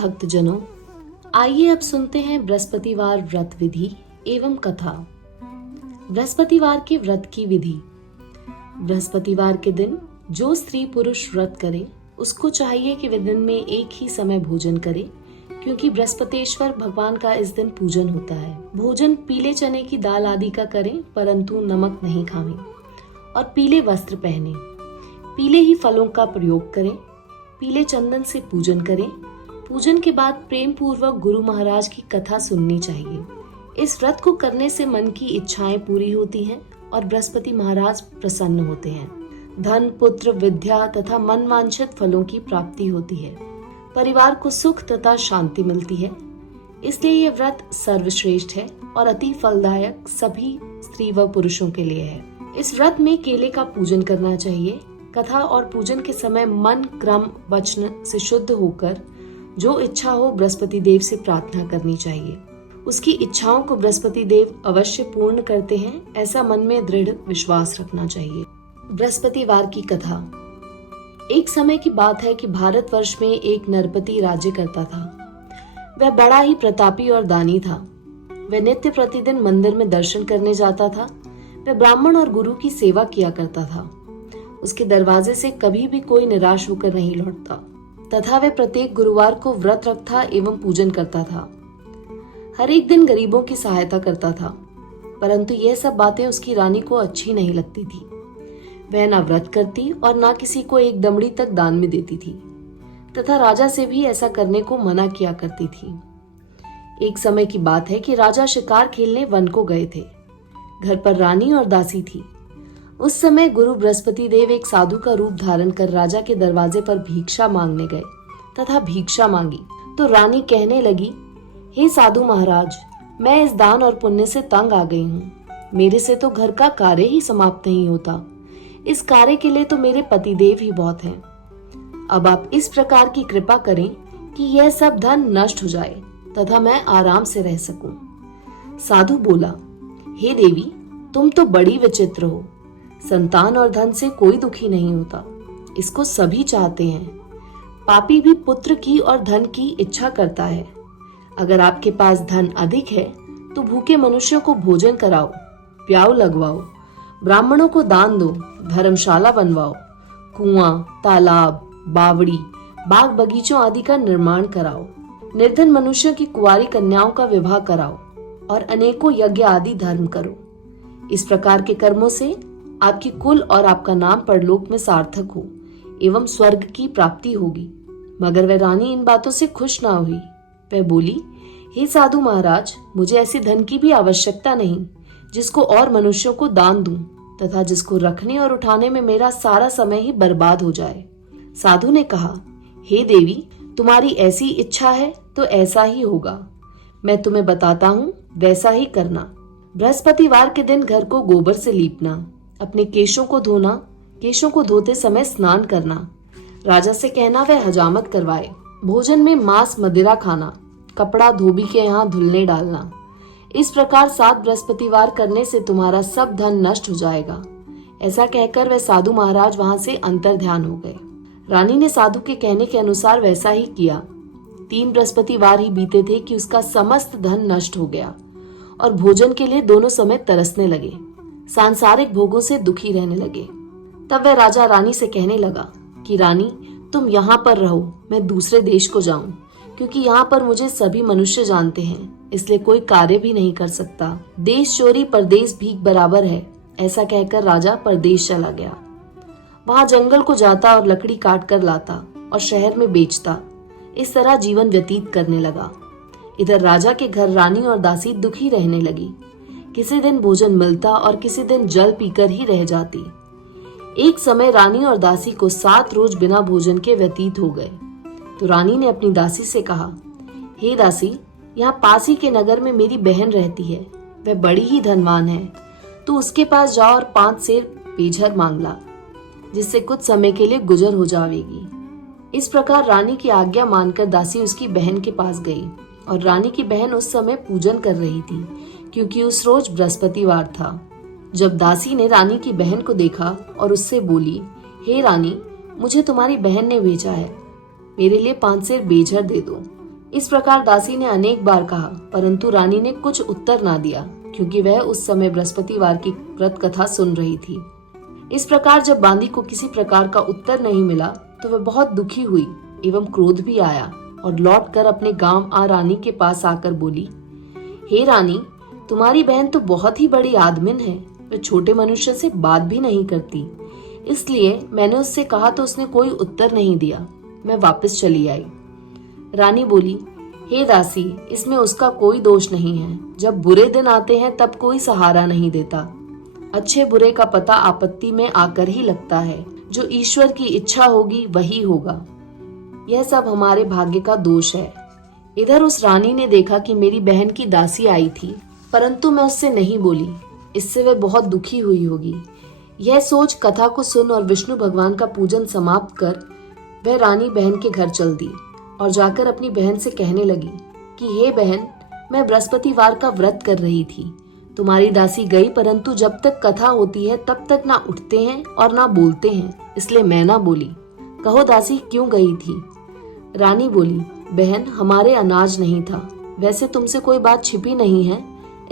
भक्तजनों, आइए अब सुनते हैं बृहस्पतिवार व्रत विधि एवं कथा। बृहस्पतिवार के व्रत की विधि। बृहस्पतिवार के दिन जो स्त्री पुरुष व्रत करे उसको चाहिए कि वे दिन में एक ही समय भोजन करे, क्योंकि बृहस्पतिश्वर भगवान का इस दिन पूजन होता है। भोजन पीले चने की दाल आदि का करें, परंतु नमक नहीं खावें और पीले वस्त्र पहने। पीले ही फलों का प्रयोग करें। पीले चंदन से पूजन करें। पूजन के बाद प्रेम पूर्वक गुरु महाराज की कथा सुननी चाहिए। इस व्रत को करने से मन की इच्छाएं पूरी होती हैं और बृहस्पति महाराज प्रसन्न होते हैं। धन, पुत्र, विद्या तथा मन वांछित फलों की प्राप्ति होती है। परिवार को सुख तथा शांति मिलती है। इसलिए यह व्रत सर्वश्रेष्ठ है और अति फलदायक सभी स्त्री व पुरुषों के लिए है। इस व्रत में केले का पूजन करना चाहिए। कथा और पूजन के समय मन, क्रम, वचन से शुद्ध होकर जो इच्छा हो बृहस्पति देव से प्रार्थना करनी चाहिए। उसकी इच्छाओं को बृहस्पति देव अवश्य पूर्ण करते हैं, ऐसा मन में दृढ़ विश्वास रखना चाहिए। बृहस्पतिवार की कथा। एक समय की बात है कि भारतवर्ष में एक नरपति राज्य करता था। वह बड़ा ही प्रतापी और दानी था। वह नित्य प्रतिदिन मंदिर में दर्शन करने जाता था। वह ब्राह्मण और गुरु की सेवा किया करता था। उसके दरवाजे से कभी भी कोई निराश होकर नहीं लौटता तथा वह प्रत्येक गुरुवार को व्रत रखता एवं पूजन करता था। हर एक दिन गरीबों की सहायता करता था, परंतु यह सब बातें उसकी रानी को अच्छी नहीं लगती थी। वह ना व्रत करती और ना किसी को एक दमड़ी तक दान में देती थी तथा राजा से भी ऐसा करने को मना किया करती थी। एक समय की बात है कि राजा शिकार खेलने वन को गए थे। घर पर रानी और दासी थी। उस समय गुरु बृहस्पति देव एक साधु का रूप धारण कर राजा के दरवाजे पर भिक्षा मांगने गए तथा भिक्षा मांगी तो रानी कहने लगी, हे साधु महाराज, मैं इस दान और पुण्य से तंग आ गई हूँ। मेरे से तो घर का कार्य ही समाप्त नहीं होता। इस कार्य के लिए तो मेरे पतिदेव ही बहुत हैं। अब आप इस प्रकार की कृपा करें कि यह सब धन नष्ट हो जाए तथा मैं आराम से रह सकूं। साधु बोला, हे देवी, तुम तो बड़ी विचित्र हो। संतान और धन से कोई दुखी नहीं होता, इसको सभी चाहते हैं। पापी भी पुत्र की और धन की इच्छा करता है। अगर आपके पास धन अधिक है तो भूखे मनुष्यों को भोजन कराओ, प्याऊ लगवाओ, ब्राह्मणों को दान दो, धर्मशाला बनवाओ, कुआं, तालाब, बावड़ी, बाग बगीचों आदि का निर्माण कराओ। निर्धन मनुष्यों की कुंवारी कन्याओं का विवाह कराओ और अनेकों यज्ञ आदि धर्म करो। इस प्रकार के कर्मों से आपकी कुल और आपका नाम परलोक में सार्थक हो एवं स्वर्ग की प्राप्ति होगी। मगर वह रानी इन बातों से खुश ना हुई। वह बोली, हे साधु महाराज, मुझे ऐसी धन की भी आवश्यकता नहीं जिसको और मनुष्यों को दान दूं तथा जिसको रखने और उठाने में मेरा सारा समय ही बर्बाद हो जाए। साधु ने कहा, हे देवी, तुम्हारी ऐसी इच्छा है तो ऐसा ही होगा। मैं तुम्हें बताता हूँ, वैसा ही करना। बृहस्पतिवार के दिन घर को गोबर से लीपना, अपने केशों को धोना, केशों को धोते समय स्नान करना, राजा से कहना वह हजामत करवाए, भोजन में मांस मदिरा खाना, कपड़ा धोबी के यहाँ धुलने डालना। इस प्रकार 7 बृहस्पतिवार करने से तुम्हारा सब धन नष्ट हो जाएगा। ऐसा कहकर वह साधु महाराज वहां से अंतर ध्यान हो गए। रानी ने साधु के कहने के अनुसार वैसा ही किया। 3 बृहस्पतिवार ही बीते थे कि उसका समस्त धन नष्ट हो गया और भोजन के लिए दोनों समय तरसने लगे। सांसारिक भोगों से दुखी रहने लगे। तब वह राजा रानी से कहने लगा कि रानी, तुम यहाँ पर रहो, मैं दूसरे देश को जाऊं, क्योंकि यहाँ पर मुझे सभी मनुष्य जानते हैं, इसलिए कोई कार्य भी नहीं कर सकता। देश चोरी परदेश भीख बराबर है। ऐसा कहकर राजा परदेश चला गया। वहां जंगल को जाता और लकड़ी काट कर लाता और शहर में बेचता। इस तरह जीवन व्यतीत करने लगा। इधर राजा के घर रानी और दासी दुखी रहने लगी। किसी दिन भोजन मिलता और किसी दिन जल पीकर ही रह जाती। एक समय रानी और दासी को 7 रोज बिना भोजन के व्यतीत हो गए। तो रानी ने अपनी दासी से कहा, हे दासी, यहाँ पास ही के नगर में मेरी बहन रहती है। वह बड़ी ही धनवान है। तू उसके पास जा और 5 सेर बेझर मांग ला, जिससे कुछ समय के लिए गुजर हो जाएगी। इस प्रकार रानी की आज्ञा मानकर दासी उसकी बहन के पास गई और रानी की बहन उस समय पूजन कर रही थी, क्योंकि उस रोज बृहस्पतिवार था। जब दासी ने रानी की बहन को देखा और उससे बोली, हे रानी, मुझे तुम्हारी बहन ने भेजा है, मेरे लिए 5 सेर बेझर दे दो। इस प्रकार दासी ने अनेक बार कहा, परंतु रानी ने कुछ उत्तर ना दिया, क्योंकि वह उस समय बृहस्पतिवार की व्रत कथा सुन रही थी। इस प्रकार जब बांदी को किसी प्रकार का उत्तर नहीं मिला तो वह बहुत दुखी हुई एवं क्रोध भी आया और लौटकर अपने गांव रानी के पास आकर बोली, हे रानी, तुम्हारी बहन तो बहुत ही बड़ी आदमिन है, वह छोटे मनुष्य से बात भी नहीं करती, इसलिए मैंने उससे कहा तो उसने कोई उत्तर नहीं दिया। मैं वापस चली आई। रानी बोली, हे दासी, इसमें उसका कोई दोष नहीं है। जब बुरे दिन आते हैं तब कोई सहारा नहीं देता। अच्छे बुरे का पता आपत्ति में आकर ही लगता है। जो ईश्वर की इच्छा होगी वही होगा। यह सब हमारे भाग्य का दोष है। इधर उस रानी ने देखा कि मेरी बहन की दासी आई थी, परंतु मैं उससे नहीं बोली। इससे वह बहुत दुखी हुई होगी। यह सोच कथा को सुन और विष्णु भगवान का पूजन समाप्त कर वह रानी बहन के घर चल दी और जाकर अपनी बहन से कहने लगी कि हे बहन, मैं बृहस्पतिवार का व्रत कर रही थी। तुम्हारी दासी गई, परंतु जब तक कथा होती है तब तक ना उठते हैं और ना बोलते हैं, इसलिए मैं ना बोली। कहो दासी, क्यों गई थी? रानी बोली, बहन, हमारे अनाज नहीं था। वैसे तुमसे कोई बात छिपी नहीं है,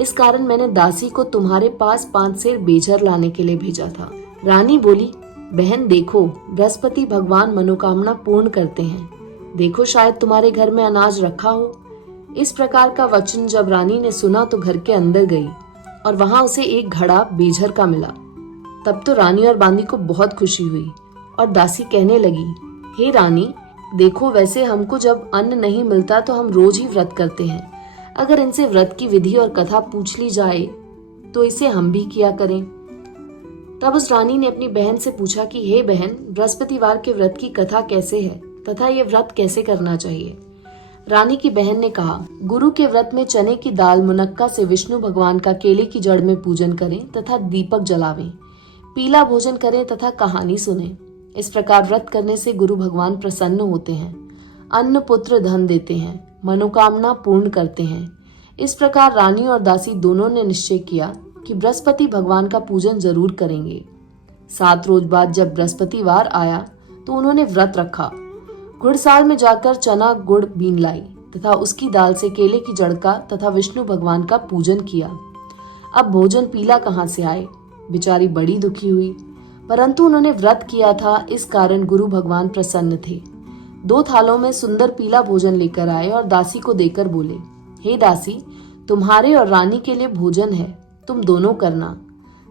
इस कारण मैंने दासी को तुम्हारे पास 5 सेर बेझर लाने के लिए भेजा था। रानी बोली, बहन देखो, बृहस्पति भगवान मनोकामना पूर्ण करते हैं। देखो, शायद तुम्हारे घर में अनाज रखा हो। इस प्रकार का वचन जब रानी ने सुना तो घर के अंदर गई और वहां उसे एक घड़ा बेझर का मिला। तब तो रानी और बांदी को बहुत खुशी हुई और दासी कहने लगी, हे रानी, देखो, वैसे हमको जब अन्न नहीं मिलता तो हम रोज ही व्रत करते हैं। अगर इनसे व्रत की विधि और कथा पूछ ली जाए तो इसे हम भी किया करें। तब उस रानी ने अपनी बहन से पूछा कि हे बहन, बृहस्पतिवार के व्रत की कथा कैसे है तथा ये व्रत कैसे करना चाहिए? रानी की बहन ने कहा, गुरु के व्रत में चने की दाल मुनक्का से विष्णु भगवान का केले की जड़ में पूजन करें तथा दीपक जलावें, पीला भोजन करें तथा कहानी सुने। इस प्रकार व्रत करने से गुरु भगवान प्रसन्न होते हैं, अन्न पुत्र धन देते हैं, मनोकामना पूर्ण करते हैं। इस प्रकार रानी और दासी दोनों ने निश्चय किया कि बृहस्पति भगवान का पूजन जरूर करेंगे। 7 रोज बाद जब बृहस्पतिवार आया तो उन्होंने व्रत रखा। घुड़साल में जाकर चना गुड़ बीन लाई तथा उसकी दाल से केले की जड़ का तथा विष्णु भगवान का पूजन किया। अब भोजन पीला कहाँ से आए? बेचारी बड़ी दुखी हुई, परंतु उन्होंने व्रत किया था, इस कारण गुरु भगवान प्रसन्न थे। 2 थालों में सुंदर पीला भोजन लेकर आए और दासी को देकर बोले, हे दासी, तुम्हारे और रानी के लिए भोजन है, तुम दोनों करना।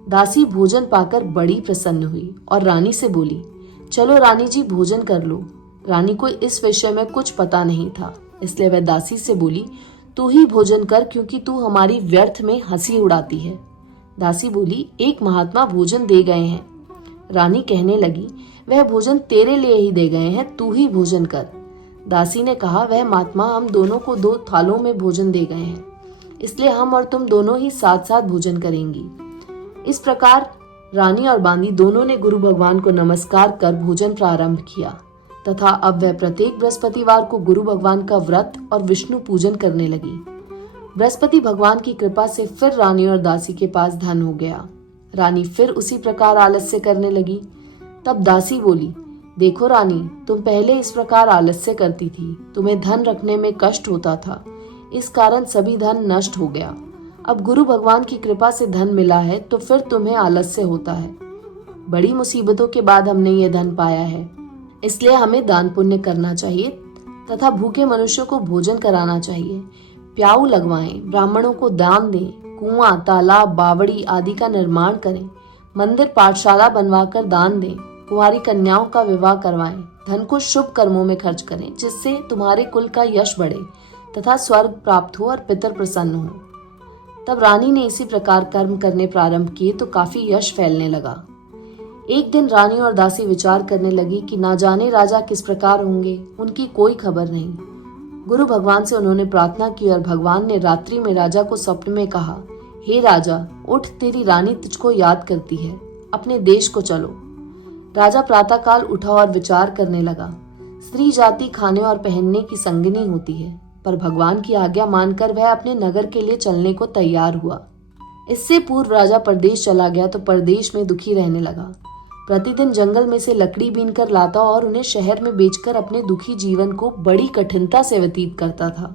दासी भोजन पाकर बड़ी प्रसन्न हुई और रानी से बोली, चलो रानी जी, भोजन कर लो। रानी को इस विषय में कुछ पता नहीं था, इसलिए वह दासी से बोली, तू ही भोजन कर, क्योंकि तू हमारी व्यर्थ में हंसी उड़ाती है। दासी बोली, एक महात्मा भोजन दे गए हैं। रानी कहने लगी, वह भोजन तेरे लिए ही दे गए हैं, तू ही भोजन कर। दासी ने कहा, वह महात्मा हम दोनों को 2 थालों में भोजन दे गए हैं, इसलिए हम और तुम दोनों ही साथ साथ भोजन करेंगी। इस प्रकार रानी और बांदी दोनों ने गुरु भगवान को नमस्कार कर भोजन प्रारंभ किया तथा अब वह प्रत्येक बृहस्पतिवार को गुरु भगवान का व्रत और विष्णु पूजन करने लगी। बृहस्पति भगवान की कृपा से फिर रानी और दासी के पास धन हो गया। रानी फिर उसी प्रकार आलस्य करने लगी। तब दासी बोली, देखो रानी, तुम पहले इस प्रकार आलस्य करती थी, तुम्हें धन रखने में कष्ट होता था, इस कारण सभी धन नष्ट हो गया। अब गुरु भगवान की कृपा से धन मिला है तो फिर तुम्हें आलस्य होता है। बड़ी मुसीबतों के बाद हमने ये धन पाया है, इसलिए हमें दान पुण्य करना चाहिए तथा भूखे मनुष्यों को भोजन कराना चाहिए। प्याऊ लगवाएं, ब्राह्मणों को दान दें, कुआं, तालाब, बावड़ी आदि का निर्माण करें, मंदिर पाठशाला बनवाकर दान दें, कुंवारी कन्याओं का विवाह करवाएं, धन को शुभ कर्मों में खर्च करें, जिससे तुम्हारे कुल का यश बढ़े तथा स्वर्ग प्राप्त हो और पितर प्रसन्न हो। तब रानी ने इसी प्रकार कर्म करने प्रारंभ किए तो काफी यश फैलने लगा। एक दिन रानी और दासी विचार करने लगी कि ना जाने राजा किस प्रकार होंगे, उनकी कोई खबर नहीं। गुरु भगवान से उन्होंने प्रार्थना की और भगवान ने रात्रि में राजा को स्वप्न में कहा, हे राजा, उठ, तेरी रानी तुझको याद करती है, अपने देश को चलो। राजा प्रातःकाल उठा और विचार करने लगा। स्त्री जाति खाने और पहनने की संगिनी होती है, पर भगवान की आज्ञा मानकर वह अपने नगर के लिए चलने को तैयार हुआ। इससे पूर्व राजा परदेश चला गया तो परदेश में दुखी रहने लगा। प्रतिदिन जंगल में से लकड़ी बीन कर लाता और उन्हें शहर में बेचकर अपने दुखी जीवन को बड़ी कठिनता से व्यतीत करता था।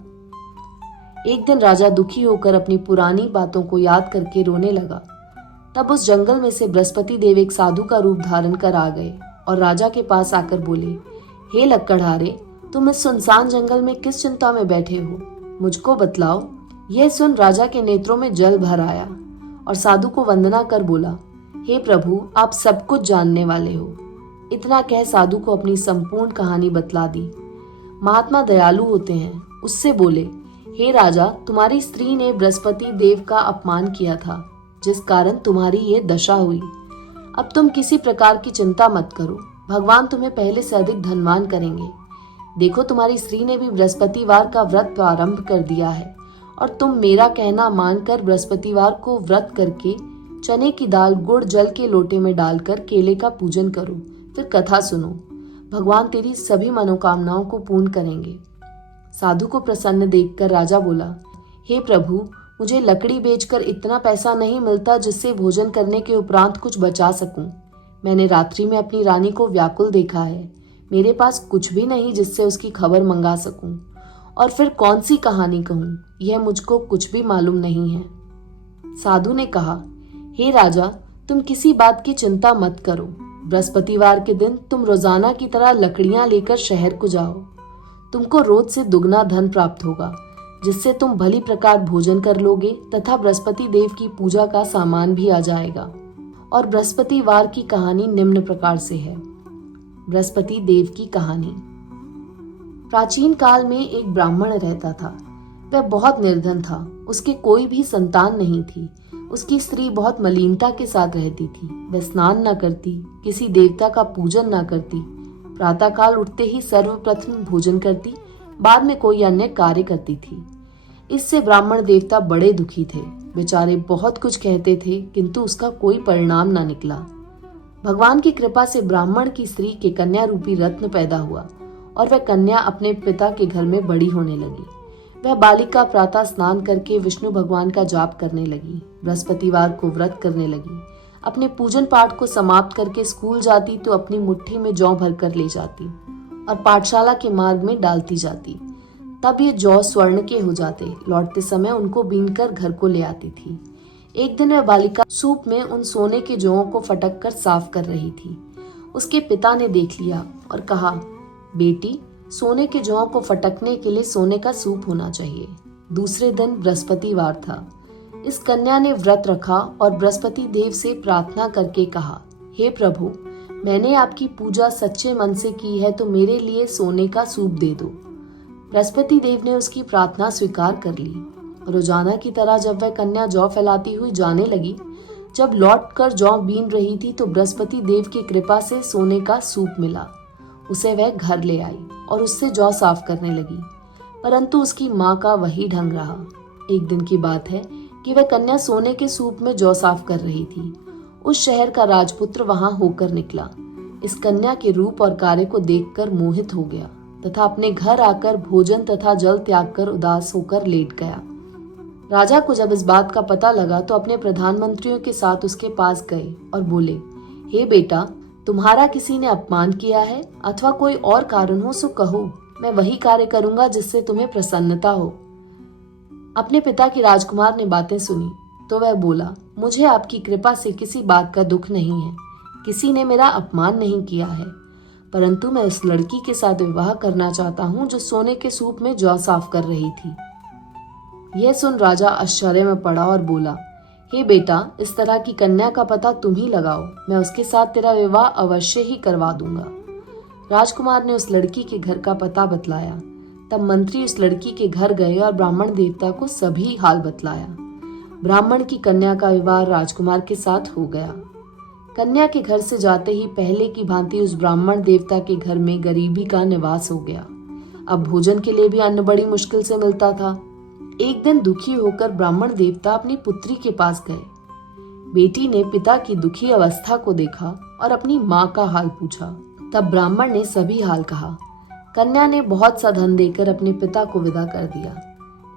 एक दिन राजा दुखी होकर अपनी पुरानी बातों को याद करके रोने लगा। तब उस जंगल में से बृहस्पति देव एक साधु का रूप धारण कर आ गए और राजा के पास आकर बोले, हे लक्कड़हारे, तुम इस सुनसान जंगल में किस चिंता में बैठे हो, मुझको बतलाओ। यह सुन राजा के नेत्रों में जल भर आया और साधु को वंदना कर बोला, हे प्रभु, आप सब कुछ जानने वाले हो। इतना कह साधु को अपनी संपूर्ण कहानी बतला दी। महात्मा दयालु होते हैं। उससे बोले, हे राजा, तुम्हारी स्त्री ने बृहस्पति देव का अपमान किया था, जिस कारण तुम्हारी ये दशा हुई। अब तुम किसी प्रकार की चिंता मत करो, भगवान तुम्हें पहले से अधिक धनवान करेंगे। देखो, तुम्हारी स्त्री ने भी बृहस्पतिवार का व्रत प्रारंभ कर दिया है और तुम मेरा कहना मानकर बृहस्पतिवार को व्रत करके चने की दाल गुड़ जल के लोटे में डालकर केले का पूजन करो, फिर कथा सुनो। भगवान तेरी सभी मनोकामनाओं को पूर्ण करेंगे। साधु को प्रसन्न देखकर राजा बोला, हे प्रभु, मुझे लकड़ी बेचकर इतना पैसा नहीं मिलता जिससे भोजन करने के उपरांत कुछ बचा सकूं। मैंने रात्रि में अपनी रानी को व्याकुल देखा है। मेरे पास कुछ भी नहीं जिससे उसकी खबर मंगा सकूं। और फिर कौन सी कहानी कहूं, यह मुझको कुछ भी मालूम नहीं है। साधु ने कहा, हे राजा, तुम किसी बात की चिंता मत करो। बृहस्पतिवार के दिन तुम रोजाना की तरह लकड़ियां लेकर शहर को जाओ। तुमको रोज से दुगना धन प्राप्त होगा, जिससे तुम भली प्रकार भोजन कर लोगे तथा बृहस्पति देव की पूजा का सामान भी आ जाएगा। और बृहस्पतिवार की कहानी निम्न प्रकार से है। बृहस्पति देव की कहानी। प्राचीन काल में एक ब्राह्मण रहता था। वह बहुत निर्धन था। उसके कोई भी संतान नहीं थी। उसकी स्त्री बहुत मलिनता के साथ रहती थी। वह स्नान न करती, किसी देवता का पूजन न करती, प्रातःकाल उठते ही सर्वप्रथम भोजन करती, बाद में कोई अन्य कार्य करती थी। इससे ब्राह्मण देवता बड़े दुखी थे। बेचारे बहुत कुछ कहते थे, किंतु उसका कोई परिणाम न निकला। भगवान की कृपा से ब्राह्मण की स्त्री के कन्या रूपी रत्न पैदा हुआ और वह कन्या अपने पिता के घर में बड़ी होने लगी। वह बालिका प्रातः स्नान करके विष्णु भगवान का जाप करने लगी, बृहस्पतिवार को व्रत करने लगी। अपने पूजन पाठ को समाप्त करके स्कूल जाती तो अपनी मुट्ठी में जौ भरकर ले जाती और पाठशाला के मार्ग में डालती जाती। तब ये जौ स्वर्ण के हो जाते। लौटते समय उनको बीनकर घर को ले आती थी। एक दिन वह बालिका सूप में उन सोने के जौओं को फटक कर साफ कर रही थी। उसके पिता ने देख लिया और कहा, बेटी, सोने के जौं को फटकने के लिए सोने का सूप होना चाहिए। दूसरे दिन बृहस्पतिवार था। इस कन्या ने व्रत रखा और बृहस्पति देव से प्रार्थना करके कहा, हे प्रभु, मैंने आपकी पूजा सच्चे मन से की है, तो मेरे लिए सोने का सूप दे दो। बृहस्पति देव ने उसकी प्रार्थना स्वीकार कर ली। रोजाना की तरह जब वह कन्या जौ फैलाती हुई जाने लगी, जब लौटकर जौ बीन रही थी तो बृहस्पति देव की कृपा से सोने का सूप मिला। उसे वह घर ले आई और उससे जौ साफ करने लगी, परंतु उसकी माँ का वही ढंग रहा। एक दिन की बात है कि वह कन्या सोने के सूप में जौ साफ कर रही थी। उस शहर का राजपुत्र वहां होकर निकला। इस कन्या के रूप और कार्य को देखकर मोहित हो गया तथा अपने घर आकर भोजन तथा जल त्याग कर उदास होकर लेट गया। राजा को जब इस बात का पता लगा तो अपने प्रधानमंत्रियों के साथ उसके पास गए और बोले, हे बेटा, तुम्हारा किसी ने अपमान किया है अथवा कोई और कारण हो सो कहो, मैं वही कार्य करूंगा जिससे तुम्हें प्रसन्नता हो। अपने पिता की राजकुमार ने बातें सुनी तो वह बोला, मुझे आपकी कृपा से किसी बात का दुख नहीं है। किसी ने मेरा अपमान नहीं किया है, परंतु मैं उस लड़की के साथ विवाह करना चाहता हूँ जो सोने के सूप में जौ साफ कर रही थी। यह सुन राजा आश्चर्य में पड़ा और बोला, हे बेटा, इस तरह की कन्या का पता तुम ही लगाओ, मैं उसके साथ तेरा विवाह अवश्य ही करवा दूंगा। राजकुमार ने उस लड़की के घर का पता बतलाया। तब मंत्री उस लड़की के घर गए और ब्राह्मण देवता को सभी हाल बतलाया। ब्राह्मण की कन्या का विवाह राजकुमार के साथ हो गया। कन्या के घर से जाते ही पहले की भांति उस ब्राह्मण देवता के घर में गरीबी का निवास हो गया। अब भोजन के लिए भी अन्न बड़ी मुश्किल से मिलता था। एक दिन दुखी होकर ब्राह्मण देवता अपनी पुत्री के पास गए। बेटी ने पिता की दुखी अवस्था को देखा और अपनी माँ का हाल पूछा। तब ब्राह्मण ने सभी हाल कहा। कन्या ने बहुत सा धन देकर अपने पिता को विदा कर दिया।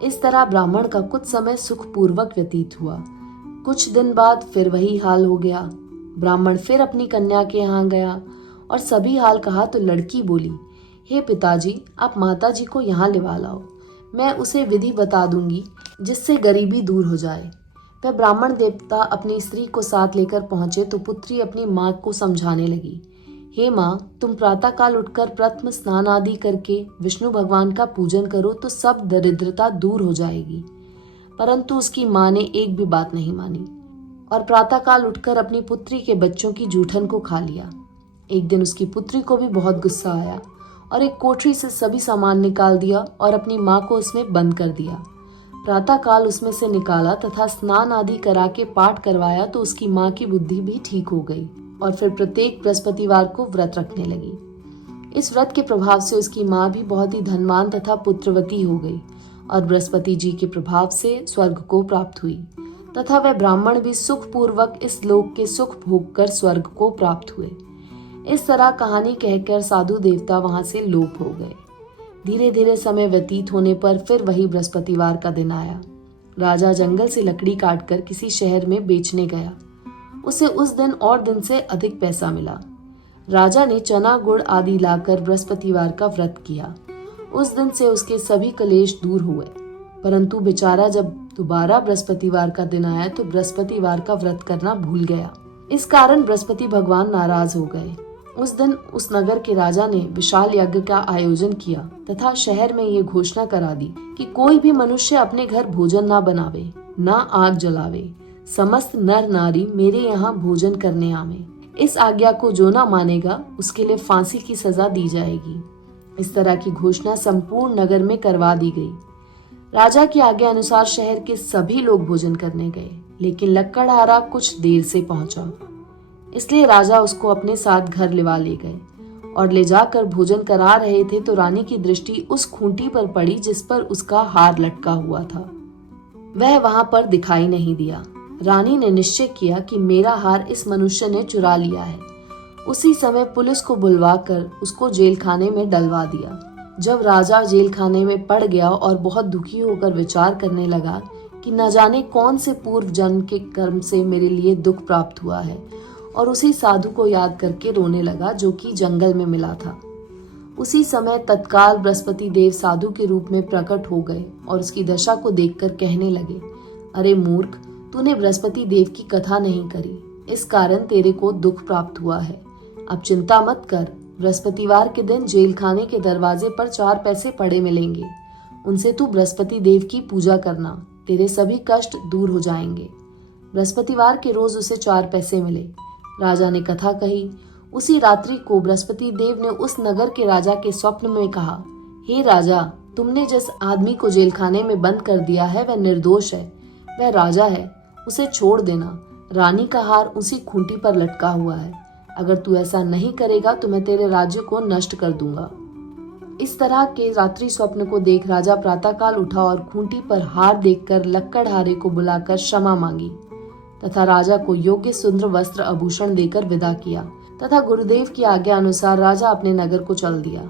इस तरह ब्राह्मण का कुछ समय सुखपूर्वक व्यतीत हुआ। कुछ दिन बाद फिर वही हाल हो गया। ब्राह्मण फिर अपनी कन्या के यहाँ गया और सभी हाल कहा तो लड़की बोली, हे पिताजी, आप माताजी को यहाँ लिवा लाओ, मैं उसे विधि बता दूंगी जिससे गरीबी दूर हो जाए। वह ब्राह्मण देवता अपनी स्त्री को साथ लेकर पहुंचे तो पुत्री अपनी माँ को समझाने लगी, हे माँ, तुम प्रातःकाल उठकर प्रथम स्नान आदि करके विष्णु भगवान का पूजन करो तो सब दरिद्रता दूर हो जाएगी। परंतु उसकी माँ ने एक भी बात नहीं मानी और प्रातःकाल उठकर अपनी पुत्री के बच्चों की जूठन को खा लिया। एक दिन उसकी पुत्री को भी बहुत गुस्सा आया और एक कोठरी से सभी सामान निकाल दिया और अपनी माँ को उसमें बंद कर दिया। प्रातःकाल उसमें से निकाला तथा स्नान आदि करा के पाठ करवाया तो उसकी माँ की बुद्धि भी ठीक हो गई और फिर प्रत्येक बृहस्पतिवार को व्रत रखने लगी। इस व्रत के प्रभाव से उसकी माँ भी बहुत ही धनवान तथा पुत्रवती हो गई और बृहस्पति जी के प्रभाव से स्वर्ग को प्राप्त हुई तथा वह ब्राह्मण भी सुख पूर्वक इस लोक के सुख भोग कर स्वर्ग को प्राप्त हुए। इस तरह कहानी कहकर साधु देवता वहां से लोप हो गए। धीरे धीरे समय व्यतीत होने पर फिर वही बृहस्पतिवार का दिन आया। राजा जंगल से लकड़ी काटकर किसी शहर में बेचने गया। उसे उस दिन और दिन से अधिक पैसा मिला। राजा ने चना गुड़ आदि लाकर बृहस्पतिवार का व्रत किया। उस दिन से उसके सभी कलेश दूर हुए। परंतु बेचारा जब दोबारा बृहस्पतिवार का दिन आया तो बृहस्पतिवार का व्रत करना भूल गया। इस कारण बृहस्पति भगवान नाराज हो गए। उस दिन उस नगर के राजा ने विशाल यज्ञ का आयोजन किया तथा शहर में ये घोषणा करा दी कि कोई भी मनुष्य अपने घर भोजन ना बनावे, ना आग जलावे। समस्त नर नारी मेरे यहाँ भोजन करने आवे। इस आज्ञा को जो ना मानेगा उसके लिए फांसी की सजा दी जाएगी। इस तरह की घोषणा संपूर्ण नगर में करवा दी गई। राजा की आज्ञा अनुसार शहर के सभी लोग भोजन करने गए, लेकिन लक्कड़हारा कुछ देर से पहुंचा, इसलिए राजा उसको अपने साथ घर लिवा ले गए और ले जाकर भोजन करा रहे थे तो रानी की दृष्टि उस खूंटी पर पड़ी जिस पर उसका हार लटका हुआ था। वह वहां पर दिखाई नहीं दिया। रानी ने निश्चय किया कि मेरा हार इस मनुष्य ने चुरा लिया है। उसी समय पुलिस को बुलवाकर उसको जेल खाने में डलवा दिया। जब राजा जेल खाने में पड़ गया और बहुत दुखी होकर विचार करने लगा कि न जाने कौन से पूर्व जन्म के कर्म से मेरे लिए दुख प्राप्त हुआ है, और उसी साधु को याद करके रोने लगा जो कि जंगल में मिला था। उसी समय तत्काल बृहस्पति देव साधु के रूप में प्रकट हो गए और उसकी दशा को देखकर कहने लगे, अरे मूर्ख, तूने बृहस्पति देव की कथा नहीं करी, इस कारण तेरे को दुख प्राप्त हुआ है। अब चिंता मत कर, बृहस्पतिवार के दिन जेल खाने के दरवाजे पर 4 पैसे पड़े मिलेंगे, उनसे तू बृहस्पति देव की पूजा करना, तेरे सभी कष्ट दूर हो जाएंगे। बृहस्पतिवार के रोज उसे 4 पैसे मिले। राजा ने कथा कही। उसी रात्रि को बृहस्पति देव ने उस नगर के राजा के स्वप्न में कहा, हे राजा, तुमने जिस आदमी को जेल खाने में बंद कर दिया है वह निर्दोष है, वह राजा है, उसे छोड़ देना। रानी का हार उसी खूंटी पर लटका हुआ है। अगर तू ऐसा नहीं करेगा तो मैं तेरे राज्य को नष्ट कर दूंगा। इस तरह के रात्रि स्वप्न को देख राजा प्रातःकाल उठा और खूंटी पर हार देखकर लक्कड़हारे को बुलाकर क्षमा मांगी तथा राजा को योग्य सुंदर वस्त्र आभूषण देकर विदा किया तथा गुरुदेव की आज्ञा अनुसार राजा अपने नगर को चल दिया।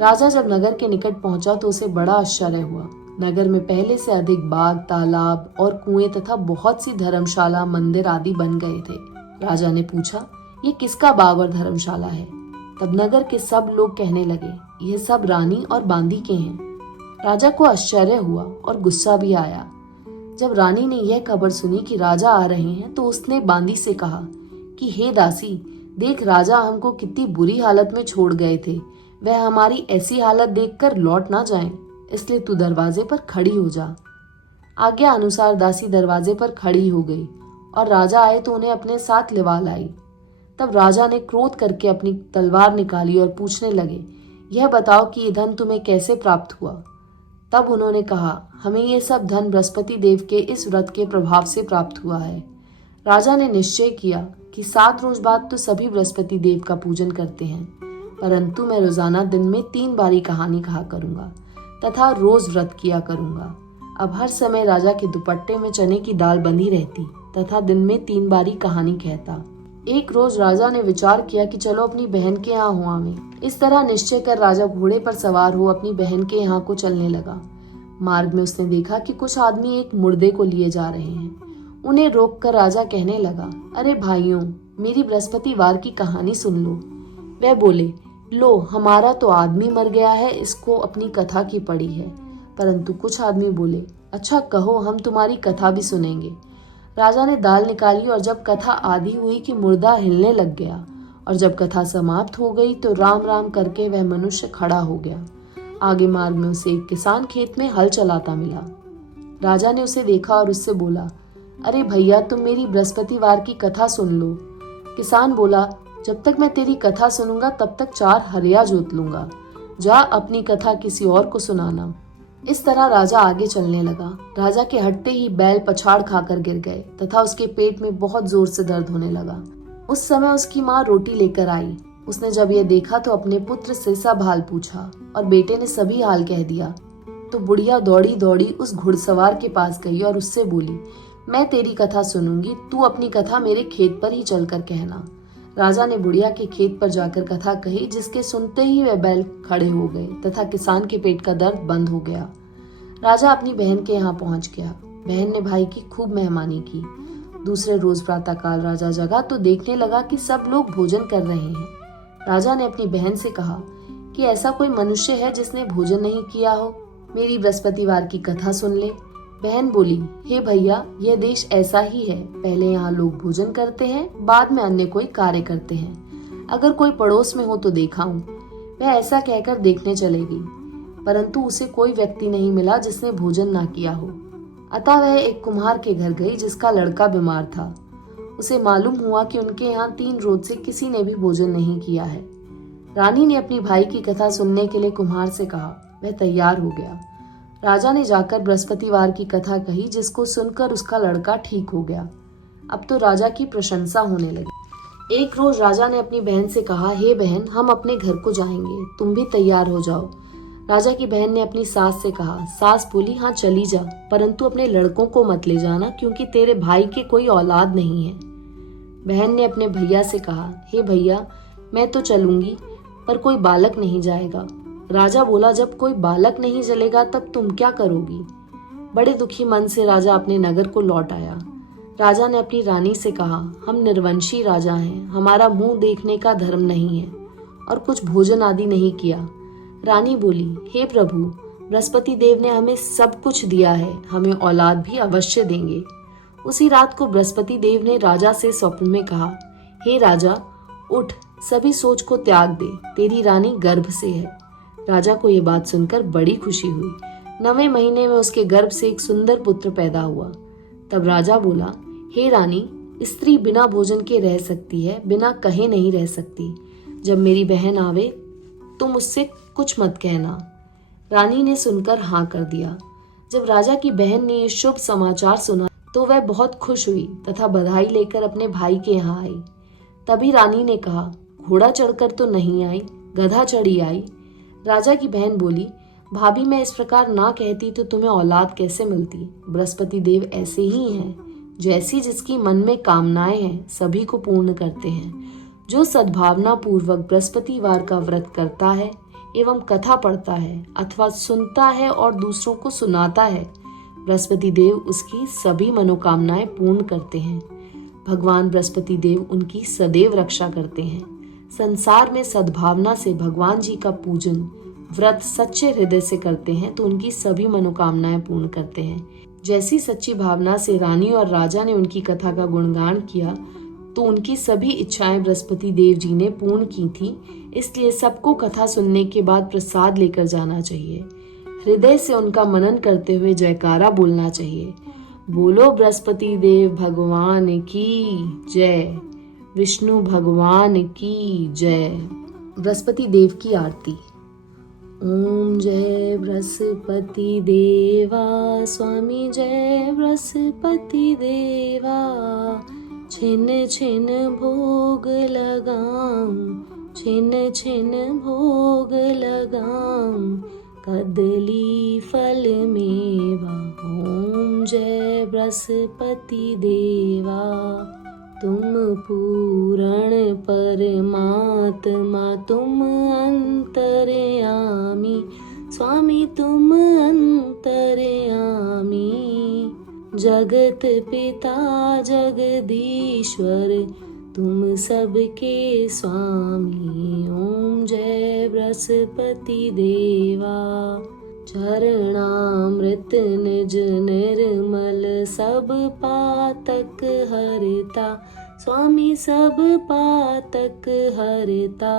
राजा जब नगर के निकट पहुंचा तो उसे बड़ा आश्चर्य हुआ। नगर में पहले से अधिक बाग, तालाब और कुएं तथा बहुत सी धर्मशाला, मंदिर आदि बन गए थे। राजा ने पूछा, ये किसका बाग और धर्मशाला है? तब नगर के सब लोग कहने लगे, यह सब रानी और बांदी के हैं। राजा को आश्चर्य हुआ और गुस्सा भी आया। जब रानी ने यह खबर सुनी कि राजा आ रहे हैं तो उसने बांदी से कहा कि हे दासी, देख राजा हमको कितनी बुरी हालत में छोड़ गए थे, वह हमारी ऐसी हालत देखकर लौट ना जाएं, इसलिए तू दरवाजे पर खड़ी हो जा। आज्ञा अनुसार दासी दरवाजे पर खड़ी हो गई और राजा आए तो उन्हें अपने साथ लिवा लाई। तब राजा ने क्रोध करके अपनी तलवार निकाली और पूछने लगे, यह बताओ कि ये धन तुम्हें कैसे प्राप्त हुआ? तब उन्होंने कहा, हमें ये सब धन बृहस्पति देव के इस व्रत के प्रभाव से प्राप्त हुआ है। राजा ने निश्चय किया कि 7 रोज बाद तो सभी बृहस्पति देव का पूजन करते हैं, परंतु मैं रोजाना दिन में 3 बारी कहानी कहा करूंगा तथा रोज व्रत किया करूंगा। अब हर समय राजा के दुपट्टे में चने की दाल बंधी रहती तथा दिन में 3 बारी कहानी कहता। एक रोज राजा ने विचार किया कि चलो अपनी बहन के यहाँ हुआ में। इस तरह निश्चय कर राजा घोड़े पर सवार हो अपनी बहन के यहाँ को चलने लगा। मार्ग में उसने देखा कि कुछ आदमी एक मुर्दे को लिए जा रहे हैं। उन्हें रोककर राजा कहने लगा, अरे भाइयों, मेरी बृहस्पतिवार की कहानी सुन लो। वह बोले, लो, हमारा तो आदमी मर गया है, इसको अपनी कथा की पड़ी है। परंतु कुछ आदमी बोले, अच्छा कहो, हम तुम्हारी कथा भी सुनेंगे। राजा ने दाल निकाली और जब कथा आधी हुई कि मुर्दा हिलने लग गया, और जब कथा समाप्त हो गई तो राम राम करके वह मनुष्य खड़ा हो गया। आगे मार्ग में उसे एक किसान खेत में हल चलाता मिला। राजा ने उसे देखा और उससे बोला, अरे भैया, तुम मेरी बृहस्पतिवार की कथा सुन लो। किसान बोला, जब तक मैं तेरी कथा सुनूंगा तब तक 4 हरिया जोत लूंगा। जा अपनी कथा किसी और को सुनाना। इस तरह राजा आगे चलने लगा। राजा के हटते ही बैल पछाड़ खाकर गिर गए तथा उसके पेट में बहुत जोर से दर्द होने लगा। उस समय उसकी माँ रोटी लेकर आई। उसने जब यह देखा तो अपने पुत्र से सब हाल पूछा और बेटे ने सभी हाल कह दिया। तो बुढ़िया दौड़ी दौड़ी उस घुड़सवार के पास गई और उससे बोली, मैं तेरी कथा सुनूंगी, तू अपनी कथा मेरे खेत पर ही चलकर कहना। राजा ने बुढ़िया के खेत पर जाकर कथा कही, जिसके सुनते ही वे बैल खड़े हो गए तथा किसान के पेट का दर्द बंद हो गया। राजा अपनी बहन के यहाँ पहुंच गया। बहन ने भाई की खूब मेहमानी की। दूसरे रोज प्रातःकाल राजा जगा तो देखने लगा कि सब लोग भोजन कर रहे हैं। राजा ने अपनी बहन से कहा कि ऐसा कोई मनुष्य है जिसने भोजन नहीं किया हो, मेरी बृहस्पतिवार की कथा सुन ले। बहन बोली, हे भैया, यह देश ऐसा ही है, पहले यहाँ लोग भोजन करते हैं, बाद में अन्य कोई कार्य करते हैं। अगर कोई पड़ोस में हो तो दिखाऊं। वह ऐसा कहकर देखने चले गई, परंतु उसे कोई व्यक्ति नहीं मिला जिसने भोजन ना किया हो। अतः वह एक कुम्हार के घर गई जिसका लड़का बीमार था। उसे मालूम हुआ कि उनके यहाँ 3 रोज से किसी ने भी भोजन नहीं किया है। रानी ने अपनी भाई की कथा सुनने के लिए कुम्हार से कहा। वह तैयार हो गया। राजा ने जाकर बृहस्पतिवार की कथा कही, जिसको सुनकर उसका लड़का ठीक हो गया। अब तो राजा की प्रशंसा होने लगी। एक रोज राजा ने अपनी बहन से कहा, हे बहन, हम अपने घर को जाएंगे, तुम भी तैयार हो जाओ। राजा की बहन ने अपनी सास से कहा। सास बोली, हाँ चली जा, परंतु अपने लड़कों को मत ले जाना, क्योंकि तेरे भाई के कोई औलाद नहीं है। बहन ने अपने भैया से कहा, हे भैया, मैं तो चलूंगी, पर कोई बालक नहीं जाएगा। राजा बोला, जब कोई बालक नहीं चलेगा तब तुम क्या करोगी? बड़े दुखी मन से राजा अपने नगर को लौट आया। राजा ने अपनी रानी से कहा, हम निर्वंशी राजा हैं, हमारा मुंह देखने का धर्म नहीं है और कुछ भोजन आदि नहीं किया। रानी बोली, हे प्रभु, बृहस्पति देव ने हमें सब कुछ दिया है, हमें औलाद भी अवश्य देंगे। उसी रात को बृहस्पति देव ने राजा से स्वप्न में कहा, हे राजा, उठ, सभी सोच को त्याग दे, तेरी रानी गर्भ से है। राजा को यह बात सुनकर बड़ी खुशी हुई। 9वें महीने में उसके गर्भ से एक सुंदर पुत्र पैदा हुआ। तब राजा बोला, हे रानी, स्त्री बिना भोजन के रह सकती है, बिना कहे नहीं रह सकती। जब मेरी बहन आवे तुम उससे कुछ मत कहना। रानी ने सुनकर हाँ कर दिया। जब राजा की बहन ने यह शुभ समाचार सुना तो वह बहुत खुश हुई तथा बधाई लेकर अपने भाई के यहाँ आई। तभी रानी ने कहा, घोड़ा चढ़कर तो नहीं आई, गधा चढ़ी आई। राजा की बहन बोली, भाभी, मैं इस प्रकार ना कहती तो तुम्हें औलाद कैसे मिलती? बृहस्पति देव ऐसे ही हैं, जैसी जिसकी मन में कामनाएं हैं सभी को पूर्ण करते हैं। जो सद्भावना पूर्वक बृहस्पतिवार का व्रत करता है एवं कथा पढ़ता है अथवा सुनता है और दूसरों को सुनाता है, बृहस्पति देव उसकी सभी मनोकामनाएं पूर्ण करते हैं। भगवान बृहस्पति देव उनकी सदैव रक्षा करते हैं। संसार में सद्भावना से भगवान जी का पूजन व्रत सच्चे हृदय से करते हैं तो उनकी सभी मनोकामनाएं पूर्ण करते हैं। जैसी सच्ची भावना से रानी और राजा ने उनकी कथा का गुणगान किया तो उनकी सभी इच्छाएं बृहस्पति देव जी ने पूर्ण की थी। इसलिए सबको कथा सुनने के बाद प्रसाद लेकर जाना चाहिए। हृदय से उनका मनन करते हुए जयकारा बोलना चाहिए। बोलो बृहस्पति देव भगवान की जय, विष्णु भगवान की जय। बृहस्पति देव की आरती। ओम जय बृहस्पति देवा, स्वामी जय बृहस्पति देवा। छिन छिन भोग लगाऊं, छिन छिन भोग लगाऊं, कदली फल मेवा। ओम जय बृहस्पति देवा, तुम पूरण परमात्मा, तुम अंतर्यामी, स्वामी तुम अंतर्यामी। जगत पिता जगदीश्वर, तुम सबके स्वामी। ओम जय बृहस्पति देवा। चरणामृत निज निर्मल सब पातक हरता। स्वामी सब पातक हरता।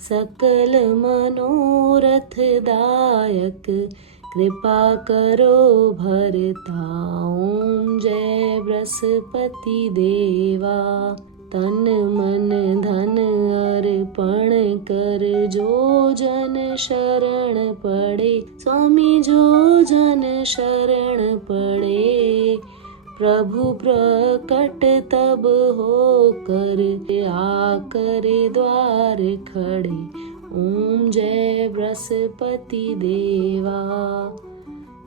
सकल मनोरथ दायक कृपा करो भरता। ओम जय बृहस्पति देवा। तन मन धन अर्पण कर जो जन शरण पड़े। स्वामी जो जन शरण पड़े। प्रभु प्रकट तब हो कर आकर द्वार खड़े। ओम जय बृहस्पति देवा।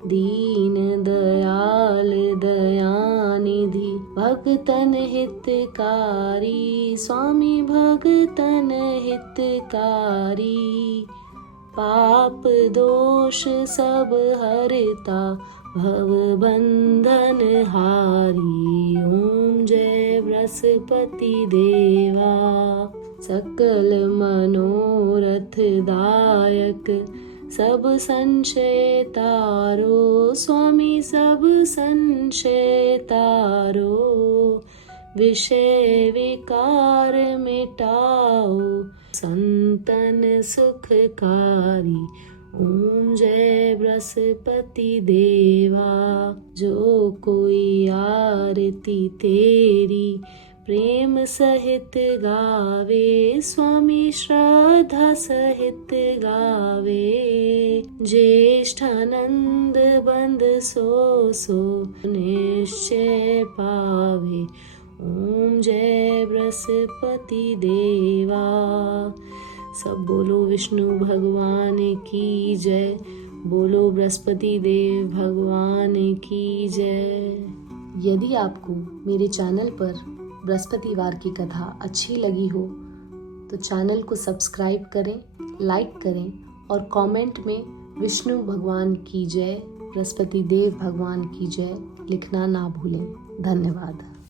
दीन दयाल दयानिधि भगतन हितकारी। स्वामी भगतन हितकारी। पाप दोष सब हरता भव बंधन हारी। ओम जय बृहस्पति देवा। सकल मनोरथ दायक सब संशय तारो। स्वामी सब संशय तारो। विषय विकार मिटाओ संतन सुखकारी। ओम जय बृहस्पति देवा। जो कोई आरती तेरी प्रेम सहित गावे। स्वामी श्रद्धा सहित गावे। ज्येष्ठानंद बंद सो निश्चय पावे। ओम जय बृहस्पति देवा। सब बोलो विष्णु भगवान की जय। बोलो बृहस्पति देव भगवान की जय। यदि आपको मेरे चैनल पर बृहस्पतिवार की कथा अच्छी लगी हो तो चैनल को सब्सक्राइब करें, लाइक करें और कमेंट में विष्णु भगवान की जय, बृहस्पति देव भगवान की जय लिखना ना भूलें। धन्यवाद।